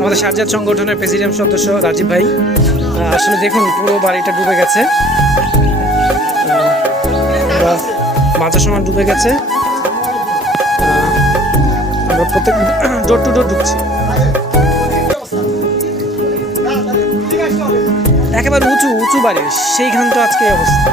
আমাদের সাজ্জাদ সংগঠনের প্রেসিডেন্ট সদস্য রাজীব ভাই। আসলে দেখুন পুরো বাড়িটা ডুবে গেছে, মাঝার সময় ডুবে গেছে। আমরা প্রত্যেক ডোর টু ডোর ঢুকছি। একেবারে উঁচু উঁচু বাড়ি, সেইখান তো আজকে অবস্থা।